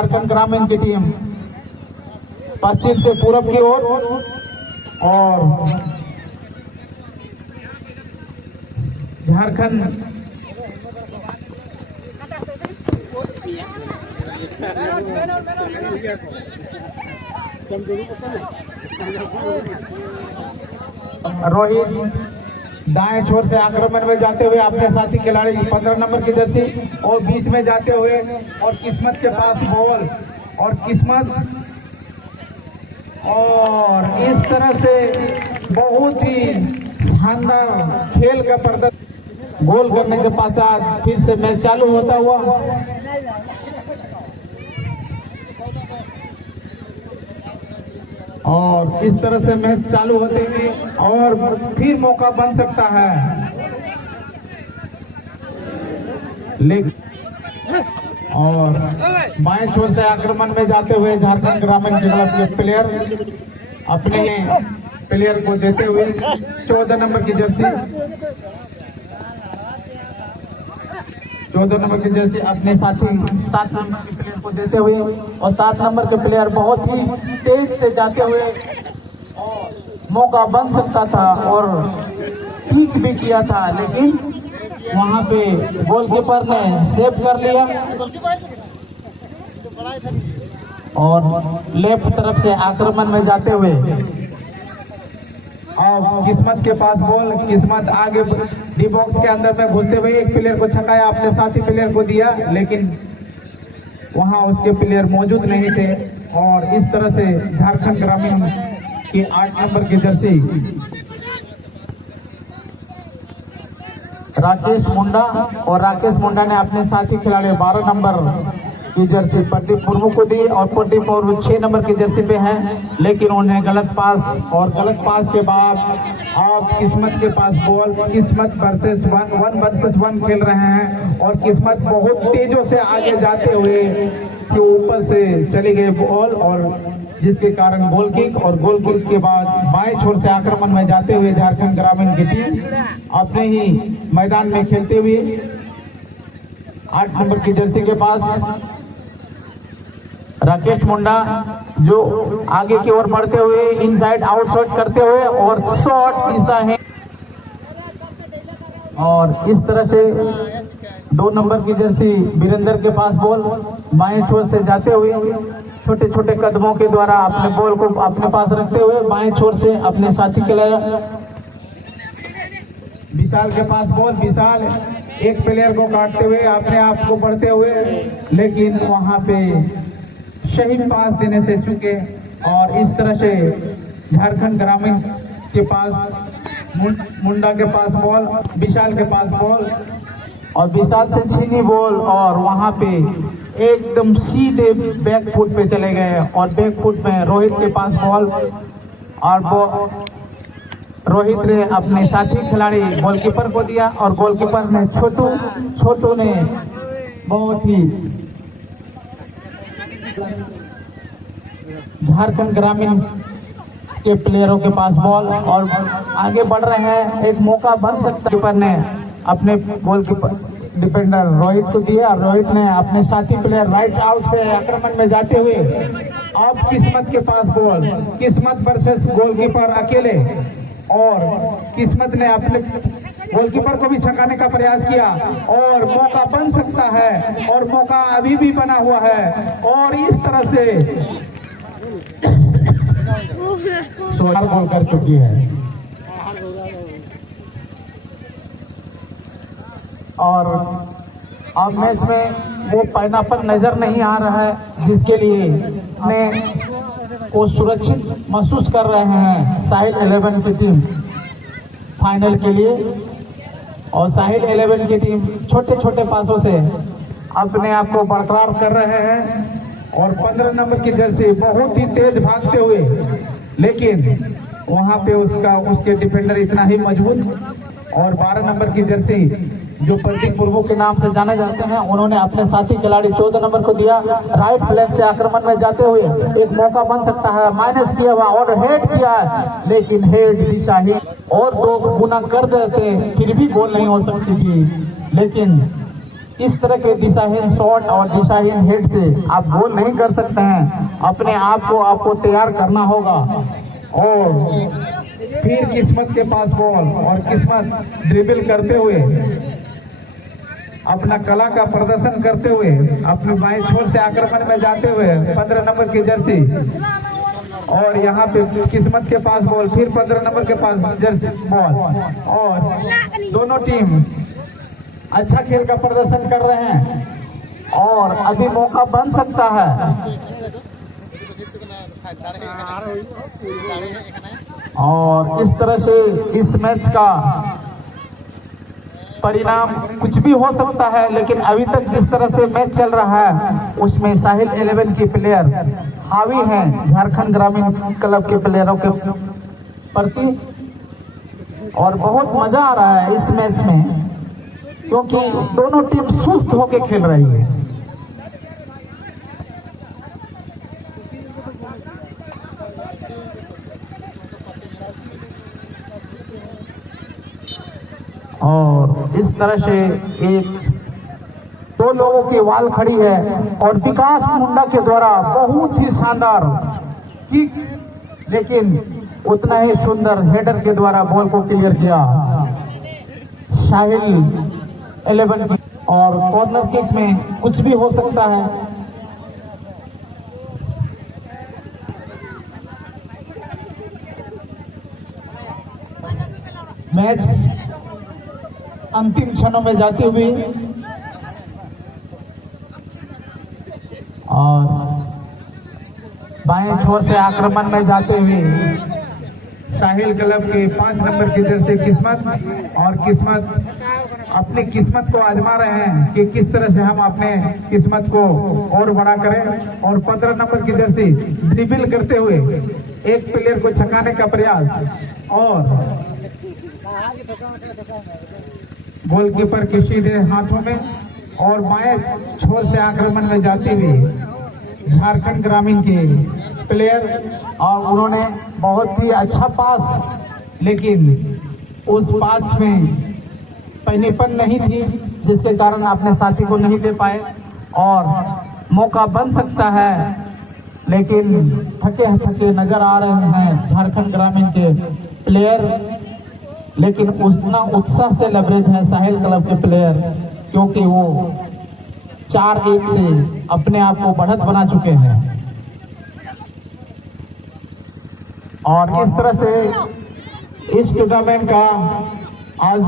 झारखंड ग्रामीण की टीम पश्चिम से पूरब की ओर और झारखंड रोहित दाएं छोर से आक्रमण में जाते हुए अपने साथी खिलाड़ी 15 नंबर की जर्सी और बीच में जाते हुए और किस्मत के पास बॉल और किस्मत और इस तरह से बहुत ही शानदार खेल का प्रदर्शन गोल करने के पश्चात फिर से मैच चालू होता हुआ और इस तरह से मैच चालू होते हुए और फिर मौका बन सकता है लेकिन और बाएं छोर से आक्रमण में जाते हुए झारखंड ग्रामीण क्लब के प्लेयर अपने प्लेयर को देते हुए 14 नंबर की जर्सी 14 नंबर की जर्सी अपने साथी 7 नंबर के प्लेयर को देते हुए और 7 नंबर के प्लेयर बहुत ही तेज से जाते हुए और मौका बन सकता था और पीक भी किया था लेकिन वहां पे गोलकीपर ने सेव कर लिया और लेफ्ट तरफ से आक्रमण में जाते हुए और किस्मत के पास बॉल किस्मत आगे डी बॉक्स के अंदर में घुसते हुए एक प्लेयर को छकाया अपने साथी प्लेयर को दिया लेकिन वहां उसके प्लेयर मौजूद नहीं थे और इस तरह से झारखंड ग्रामीण की 8 नंबर की जर्सी राकेश मुंडा और राकेश मुंडा ने अपने साथी खिलाड़ी 12 नंबर की जर्सी प्रदीप मुर्मू को दी और प्रदीप मुर्मू 6 नंबर की जर्सी पे हैं लेकिन उन्हें गलत पास के बाद आप किस्मत के पास बॉल किस्मत वर्सेस 1 वर्सेस 1 खेल रहे हैं और किस्मत बहुत तेजों से आगे जाते हुए कि ऊपर से चली गई बॉल और जिसके कारण गोल किक और गोल किक के बाद बाएं छोर से आक्रमण में जाते हुए झारखंड ग्रामीण की टीम अपने ही मैदान में खेलते हुए 8 नंबर की जर्सी के पास राकेश मुंडा जो आगे की ओर बढ़ते हुए इनसाइड आउट शॉट करते हुए और शॉट दिशा है और इस तरह से 2 नंबर की जर्सी वीरेंद्र के पास बॉल बाएं छोर से जाते हुए छोटे छोटे कदमों के द्वारा अपने बॉल को अपने पास रखते हुए बाएं छोर से अपने साथी खिलाड़ी विशाल के पास बॉल विशाल एक प्लेयर को काटते हुए अपने आप को बढ़ते हुए लेकिन वहां पे सही पास देने से चूके और इस तरह से झारखंड ग्रामीण के पास मुंडा के पास बॉल विशाल के पास बॉल और विशाल से छीनी बॉल और वहां पे एकदम सीधे बैक फुट पे चले गए और बैक फुट में रोहित के पास बॉल और रोहित ने अपने साथी खिलाड़ी गोलकीपर को दिया और गोलकीपर ने छोटू ने बहुत ही झारखंड ग्रामीण के प्लेयरों के पास बॉल और आगे बढ़ रहे हैं एक मौका बन सकता है ने अपने गोलकीपर डिफेंडर रोहित को दिया और रोहित ने अपने साथी प्लेयर राइट आउट से आक्रमण में जाते हुए अब किस्मत के पास बॉल किस्मत वर्सेस गोलकीपर अकेले और किस्मत ने अपने गोलकीपर को भी छकाने का प्रयास किया और मौका बन सकता है और मौका अभी भी बना हुआ है और इस तरह से 16 गोल कर चुकी है और अब मैच में वो पाइनापल नजर नहीं आ रहा है जिसके लिए अपने को सुरक्षित महसूस कर रहे हैं साहिल 11 की टीम फाइनल के लिए और साहिल 11 की टीम छोटे छोटे पासों से अपने आप को बरकरार कर रहे हैं और 15 नंबर की जर्सी बहुत ही तेज भागते हुए लेकिन वहां पे उसके डिफेंडर इतना ही मजबूत और 12 नंबर की जर्सी जो प्रतीक मुर्मू के नाम से जाने जाते हैं उन्होंने अपने साथी खिलाड़ी 14 नंबर को दिया राइट फ्लैग से आक्रमण में जाते हुए एक मौका बन सकता है माइनस किया हुआ और हेड किया लेकिन हेड दिशा ही और 2 गुना कर देते फिर भी गोल नहीं हो सकती थी लेकिन इस तरह के दिशाहीन शॉट और दिशाहीन हिट से आप गोल नहीं कर सकते हैं। अपने आप को आपको तैयार करना होगा और फिर किस्मत के पास बॉल और किस्मत ड्रिबल करते हुए अपना कला का प्रदर्शन करते हुए अपने बाएं छोर से आक्रमण में जाते हुए 15 नंबर की जर्सी और यहाँ पे किस्मत के पास बॉल, फिर 15 नंबर के पास जर्सी बॉल और दोनों टीम अच्छा खेल का प्रदर्शन कर रहे हैं और अभी मौका बन सकता है। और इस तरह से इस मैच का परिणाम कुछ भी हो सकता है, लेकिन अभी तक जिस तरह से मैच चल रहा है उसमें साहिल 11 के प्लेयर हावी हैं झारखंड ग्रामीण क्लब के प्लेयरों के प्रति और बहुत मजा आ रहा है इस मैच में, क्योंकि दोनों टीम सुस्त होकर खेल रही है। और इस तरह से एक दो लोगों की वाल खड़ी है और विकास मुंडा के द्वारा बहुत ही शानदार किक, लेकिन उतना ही सुंदर हेडर के द्वारा बॉल को क्लियर किया साहिल 11 की। और कॉर्नर किक में कुछ भी हो सकता है। मैच अंतिम क्षणों में जाती हुई और बाएं छोर से आक्रमण में जाते हुए साहिल क्लब के 5 नंबर की जर्सी किस्मत और किस्मत अपनी किस्मत को आजमा रहे हैं कि किस तरह से हम अपने किस्मत को और बड़ा करें। और 15 नंबर की जर्सी ड्रिबल करते हुए एक प्लेयर को छकाने का प्रयास और गोलकीपर के सीधे हाथों में और बाएं छोर से आक्रमण में जाती हुई झारखंड ग्रामीण के प्लेयर और उन्होंने बहुत ही अच्छा पास, लेकिन उस पास में पहनीपन नहीं थी जिसके कारण अपने साथी को नहीं दे पाए और मौका बन सकता है, लेकिन थके थके नजर आ रहे हैं झारखंड ग्रामीण के प्लेयर, लेकिन उतना उत्साह से लबरेज है साहिल क्लब के प्लेयर, क्योंकि वो 4-1 से अपने आप को बढ़त बना चुके हैं। और इस तरह से इस टूर्नामेंट का आज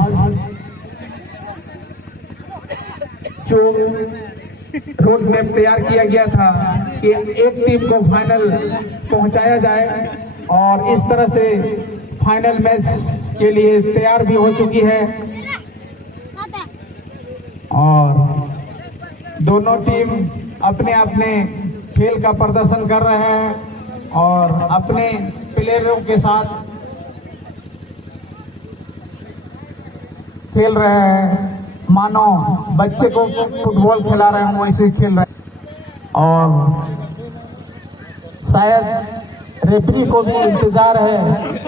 जो रोड मैप तैयार किया गया था कि एक टीम को फाइनल पहुंचाया जाए और इस तरह से फाइनल मैच के लिए तैयार भी हो चुकी है और दोनों टीम अपने अपने खेल का प्रदर्शन कर रहे हैं और अपने प्लेयरों के साथ खेल रहे हैं, मानो बच्चे को फुटबॉल खिला रहे हैं वैसे ही खेल रहे हैं। और शायद रेफरी को भी इंतजार है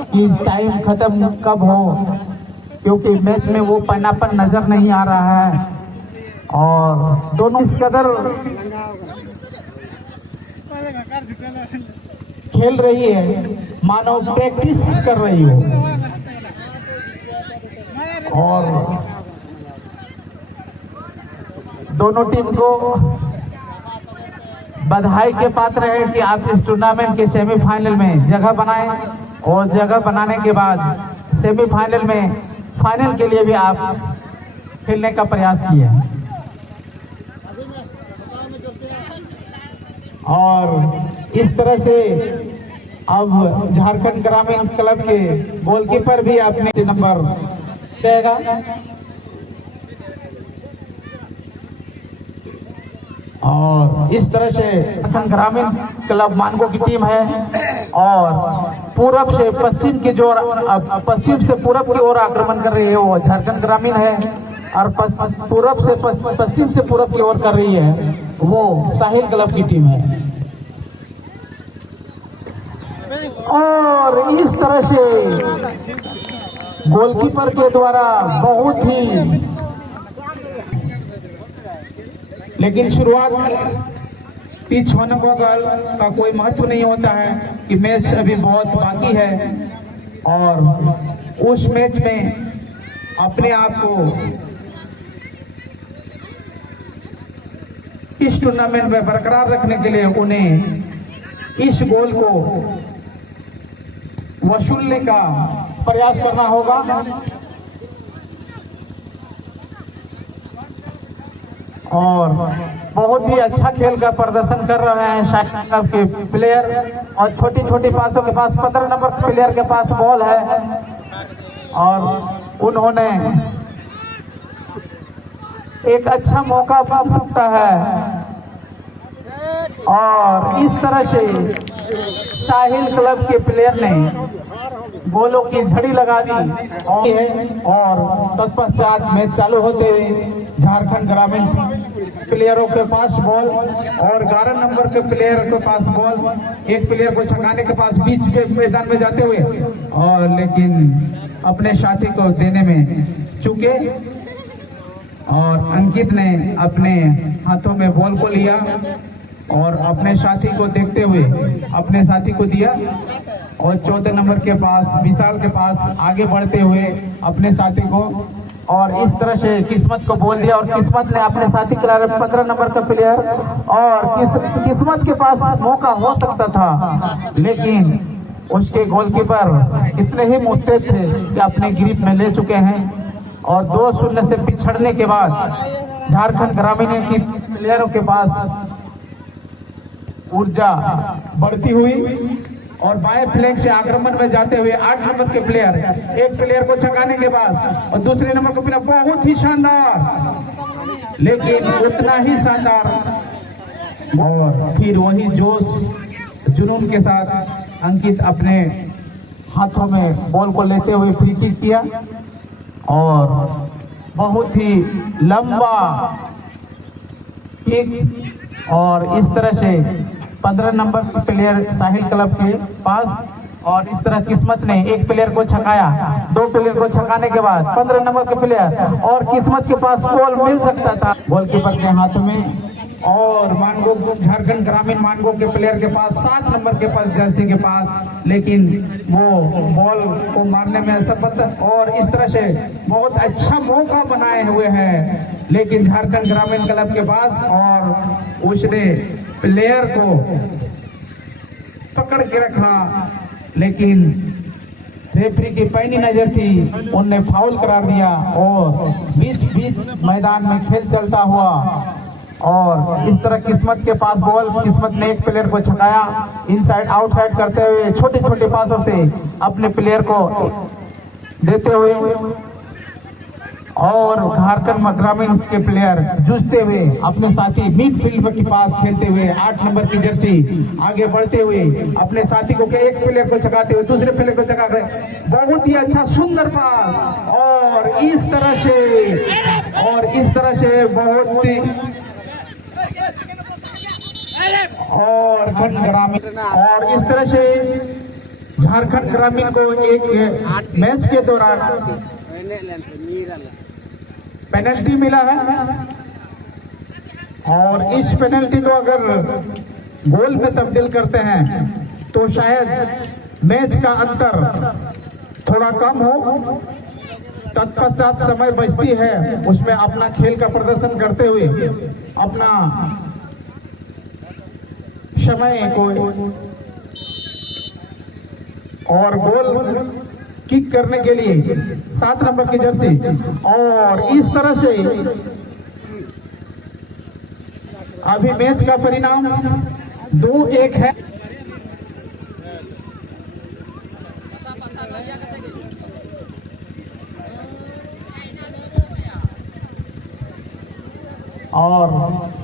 कि टाइम खत्म कब हो, क्योंकि मैच में वो पन्नापन नजर नहीं आ रहा है और दोनों इस कदर खेल रही है मानो प्रैक्टिस कर रही हो। और दोनों टीम को बधाई के पात्र है कि आप इस टूर्नामेंट के सेमीफाइनल में जगह बनाएं और जगह बनाने के बाद सेमीफाइनल में फाइनल के लिए भी आप खेलने का प्रयास किए। और इस तरह से अब झारखंड ग्रामीण क्लब के गोलकीपर भी अपने नंबर देगा और इस तरह से झारखंड ग्रामीण क्लब मानगो की टीम है और पूरब से पश्चिम की जो पश्चिम से पूरब की ओर आक्रमण कर रही है वो झारखंड ग्रामीण है और पूरब से पश्चिम से पूरब की ओर कर रही है वो साहिल क्लब की टीम है। और इस तरह से गोलकीपर के द्वारा बहुत ही लेकिन शुरुआत पिच होने का कोई महत्व नहीं होता है कि मैच अभी बहुत बाकी है और उस मैच में अपने आप को इस टूर्नामेंट में बरकरार रखने के लिए उन्हें इस गोल को वसूलने का प्रयास करना होगा। और बहुत ही अच्छा खेल का प्रदर्शन कर रहे हैं शाहीन क्लब के प्लेयर और छोटी छोटी पासों के पास 15 नंबर प्लेयर के पास बॉल है और उन्होंने एक अच्छा मौका पा सकता है और इस तरह से शाहीन क्लब के प्लेयर ने गोलों की झड़ी लगा दी और तत्पश्चात मैच चालू होते हुए झारखंड ग्रामीण प्लेयरों के पास बॉल और 11 नंबर के प्लेयर के पास बॉल, एक प्लेयर को छकाने के पास बीच के मैदान में जाते हुए और लेकिन अपने साथी को देने में चूके और अंकित ने अपने हाथों में बॉल को लिया और अपने साथी को देखते हुए अपने साथी को दिया और 14 नंबर के पास विशाल के पास आगे बढ़ते हुए अपने साथी को और इस तरह से किस्मत को बोल दिया और किस्मत ने अपने साथी के 15 नंबर का प्लेयर और किस्मत के पास मौका हो सकता था लेकिन उसके गोलकीपर इतने ही मुस्तैद थे कि अपने ग्रिप में ले चुके हैं और 2-0 से पिछड़ने के बाद झारखंड ग्रामीण की प्लेयरों के पास ऊर्जा बढ़ती हुई और बाएं फ्लैंक से आक्रमण में जाते हुए 8 नंबर के प्लेयर एक प्लेयर को छकाने के बाद और दूसरे नंबर को प्लेयर बहुत ही शानदार लेकिन उतना ही शानदार और फिर वही जोश जुनून के साथ अंकित अपने हाथों में बॉल को लेते हुए फ्री किक किया और बहुत ही लंबा किक और इस तरह से 15 नंबर प्लेयर शाहीन क्लब के पास और इस तरह किस्मत ने एक प्लेयर को छकाया, 2 प्लेयर को छकाने के बाद 15 नंबर के प्लेयर और किस्मत के पास बॉल मिल सकता था गोलकीपर के हाथ में और मानगो झारखंड ग्रामीण मानगो के प्लेयर के पास 7 नंबर के पास जर्सी के पास लेकिन वो बॉल को मारने में असफल और इस तरह से बहुत अच्छा मौका बनाए हुए हैं लेकिन झारखंड ग्रामीण क्लब के पास और उसने प्लेयर को पकड़ के रखा लेकिन रेफरी की पैनी नजर थी, उनने फाउल करार दिया और बीच मैदान में खेल चलता हुआ और इस तरह किस्मत के पास बॉल किस्मत ने एक प्लेयर को छकाया इनसाइड आउटसाइड करते हुए छोटे छोटे पासों से अपने प्लेयर को देते हुए और झारखंड ग्रामीण के प्लेयर जूझते हुए अपने साथी मिडफील्ड के पास खेलते हुए 8 नंबर की जर्सी आगे बढ़ते हुए अपने साथी को एक प्लेयर को छकाते हुए दूसरे प्लेयर को छका कर बहुत ही अच्छा सुंदर पास और इस तरह से बहुत ही और ग्रामीण और इस तरह से झारखंड ग्रामीण को एक मैच के दौरान पेनल्टी मिला है और इस पेनल्टी को अगर गोल में तब्दील करते हैं तो शायद मैच का अंतर थोड़ा कम हो। तत्पश्चात समय बचती है उसमें अपना खेल का प्रदर्शन करते हुए अपना समय को और गोल किक करने के लिए 7 नंबर की जर्सी और इस तरह से अभी मैच का परिणाम 2-1 है। और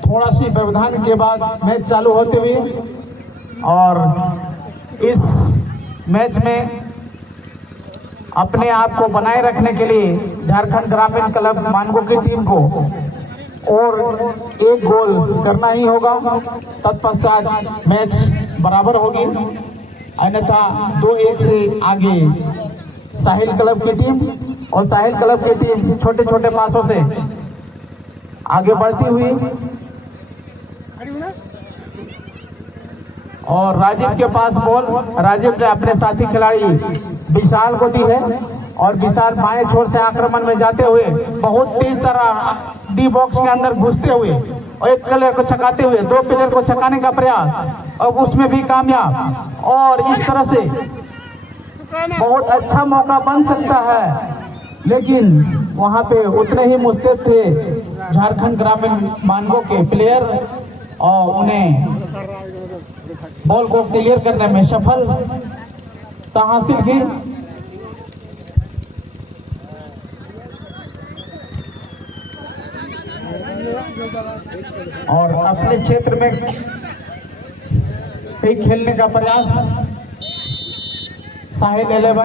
थोड़ा सी व्यवधान के बाद मैच चालू होते हुए और इस मैच में अपने आप को बनाए रखने के लिए झारखंड ग्रामीण क्लब मानगो की टीम को और एक गोल करना ही होगा, तत्पश्चात मैच बराबर होगी, अन्यथा 2-1 से आगे शाहीन क्लब की टीम और शाहीन क्लब की टीम छोटे छोटे पासों से आगे बढ़ती हुई और राजीव के पास बॉल, राजीव ने अपने साथी खिलाड़ी विशाल को दी है और विशाल बाएं छोर से आक्रमण में जाते हुए बहुत तेज तरह डी बॉक्स के अंदर घुसते हुए और एक प्लेयर को छकाते हुए दो प्लेयर को छकाने का प्रयास और उसमें भी कामयाब। और इस तरह से बहुत अच्छा मौका बन सकता है, लेकिन वहां पे उतने ही मुस्तैद थे झारखंड ग्रामीण मानगो के प्लेयर और उन्हें बॉल को क्लियर करने में सफलता हासिल की। और अपने क्षेत्र में खेलने का प्रयास साहिल 11